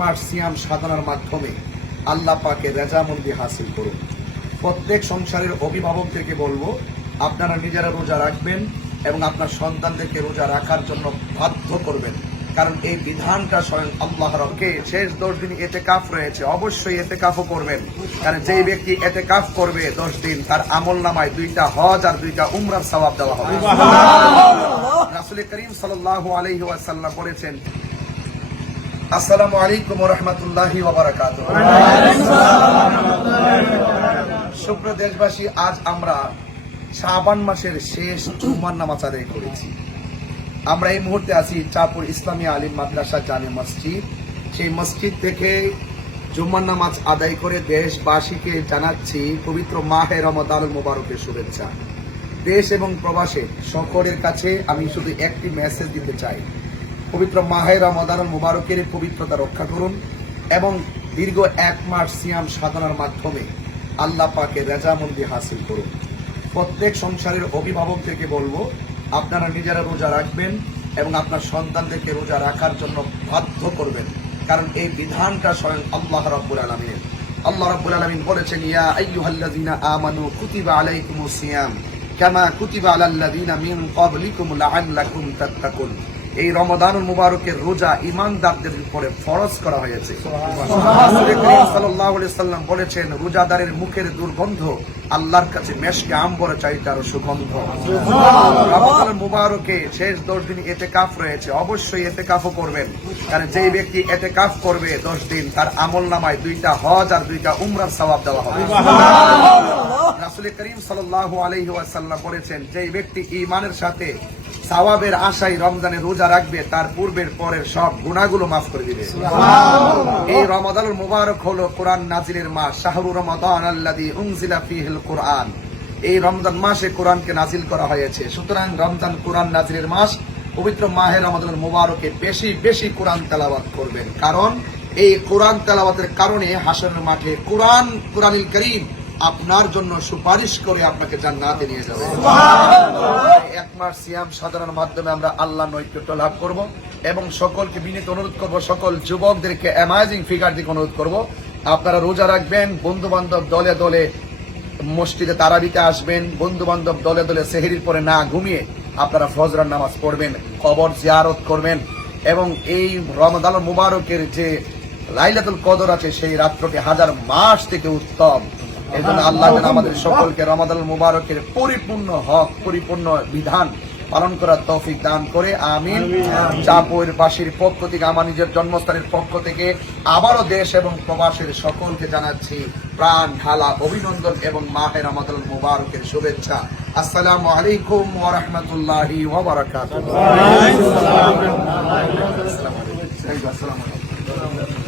মাস সিয়াম সাধনার মাধ্যমে আল্লাহ পাকে রেজামন্দি হাসিল করুন। প্রত্যেক সংসারের অভিভাবকদেরকে বলব আপনারা নিজেরা রোজা রাখবেন এবং আপনার সন্তানদেরকে রোজা রাখার জন্য বাধ্য করবেন। কারণ এই বিধানটা স্বয়ং আল্লাহ রকে শেষ দশ দিন এতে কাফ রয়েছে অবশ্যই এতে কাফও করবেন। কারণ যেই ব্যক্তি এতে কাফ করবে দশ দিন তার আমল নামায় দুইটা হজ আর দুইটা উমরার সবাব দেওয়া হবে। রাসুল করিম সাল্লাহ আলহি ওয়াসাল্লাম বলেছেন আসসালামু আলাইকুম রহমতুল্লাহি সুপ্রিয় দেশবাসী, আজ আমরা শাবান মাসের শেষ জুম্মার নামাজ আদায় করেছি। আমরা এই মুহূর্তে আছি চাপুর ইসলামী আলিম মাদ্রাসা জানে মসজিদ। সেই মসজিদ থেকে জুম্মার নামাজ আদায় করে দেশবাসীকে জানাচ্ছি পবিত্র মাহে রমদান মোবারকের শুভেচ্ছা। দেশ এবং প্রবাসে সকলের কাছে আমি শুধু একটি মেসেজ দিতে চাই। পবিত্র মাহে রমদান মুবারকের পবিত্রতা রক্ষা করুন এবং দীর্ঘ এক মাস সিয়াম সাধনার মাধ্যমে আল্লাহ পাকে রেজামন্দি হাসিল করুন। প্রত্যেক সংসারের অভিভাবকদেরকে বলব, আপনারা নিজেরা রোজা রাখবেন এবং আপনার সন্তানদেরকে রোজা রাখার জন্য বাধ্য করবেন। কারণ এই বিধানটা স্বয়ং আল্লাহ রাব্বুল আলামিনের আল্লাহ রাব্বুল আলামিন বলেছেন, ইয়া আইয়ুহাল্লাযীনা আমানু কুতিবা আলাইকুমুস সিয়াম, কামা কুতিবা আলাল্লাযীনা মিন ক্বাবলিকুম লাআল্লাকুম তাত্তাকুন। এই রমদানুল মুবারকের রোজা ইমানদারদের উপরে ফরজ করা হয়েছে। সাল্লাম বলেছেন রোজাদারের মুখের দুর্গন্ধ আল্লাহর কাছে মেশকে আম্বরে চাইতে আরও সুগন্ধ। রমজানুল মুবারকে শেষ দশ দিন এতে কাফ রয়েছে অবশ্যই এতে কাফও করবেন। কারণ যেই ব্যক্তি এতে কাফ করবে দশ দিন তার আমল নামায় দুইটা হজ আর দুইটা উমরার সওয়াব দেওয়া হবে। রাসুল করিম সাল্লাল্লাহু আলাইহি বলেছেন যেই ব্যক্তি ইমানের সাথে সাওয়াবের আশায় রমজানে রোজা রাখবে তার পূর্বের পরের সব গুণাগুলো মাফ করে দিবে। এই রমাদানুল মুবারক হলো কোরআন নাজিরের মাস শাহরু রমাদান আল্লাযী উনজিলা ফীহিল কোরআন। এই রমজান মাসে কোরআনকে নাজিল করা হয়েছে। সুতরাং রমজান কোরআন নাজিরের মাস পবিত্র মাহে রমাদানুল মুবারকে বেশি বেশি কোরআন তেলাওয়াত করবেন। কারণ এই কোরআন তেলাওয়াতের কারণে হাসনের মাঠে কোরআন কোরআনিল করিম আপনার জন্য সুপারিশ করে আপনাকে জান্নাতে নিয়ে যাবে। এক মাস সিয়াম সাধারণ মাধ্যমে আমরা আল্লাহ নৈকট্য লাভ করব এবং সকলকে বিনীত অনুরোধ করব, সকল যুবকদেরকে অ্যামাজিং ফিগার দিকে অনুরোধ করব। আপনারা রোজা রাখবেন বন্ধু বান্ধব দলে দলে মসজিদে তারাবিতে আসবেন বন্ধু বান্ধব দলে দলে সেহেরির পরে না ঘুমিয়ে আপনারা ফজরার নামাজ পড়বেন, কবর জিয়ারত করবেন এবং এই রমদান মুবারকের যে লাইলাতুল কদর আছে, সেই রাত্রটি হাজার মাস থেকে উত্তম। এই জন্য আল্লাহ যেন আমাদের সকলকে রমাদান মুবারকের পরিপূর্ণ হক পরিপূর্ণ বিধান পালন করার তৌফিক দান করে আমিন। চাপুর বাসীর পক্ষ থেকে আমার নিজের জন্মস্থানের পক্ষ থেকে আবারও দেশ এবং প্রবাসের সকলকে জানাচ্ছি প্রাণ ঢালা অভিনন্দন এবং মাহে রমাদান মুবারকের শুভেচ্ছা। আসসালামু আলাইকুম ওয়া রাহমাতুল্লাহি আসসালামু আলাইকুম।